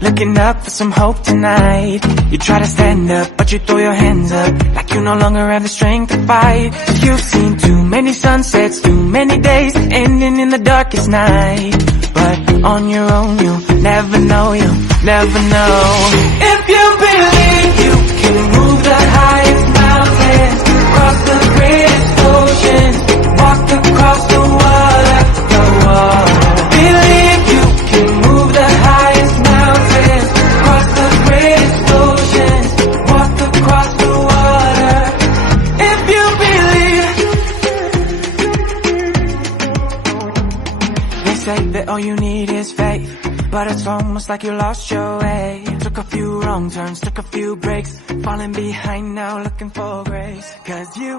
looking up for some hope tonight. You try to stand up, but you throw your hands up, like you no longer have the strength to fight. You've seen too many sunsets, too many days ending in the darkest night. But on your own you'll never know, you'll never know. If you believe you can move the highest mountains, cross the greatest oceans, walk across the water, the water. Believe you can move the highest mountains, cross the greatest oceans, walk across the water. If you believe. They say that all you need is faith, but it's almost like you lost your way. Took a few wrong turns, took a few breaks, falling behind now looking for grace. 'Cause you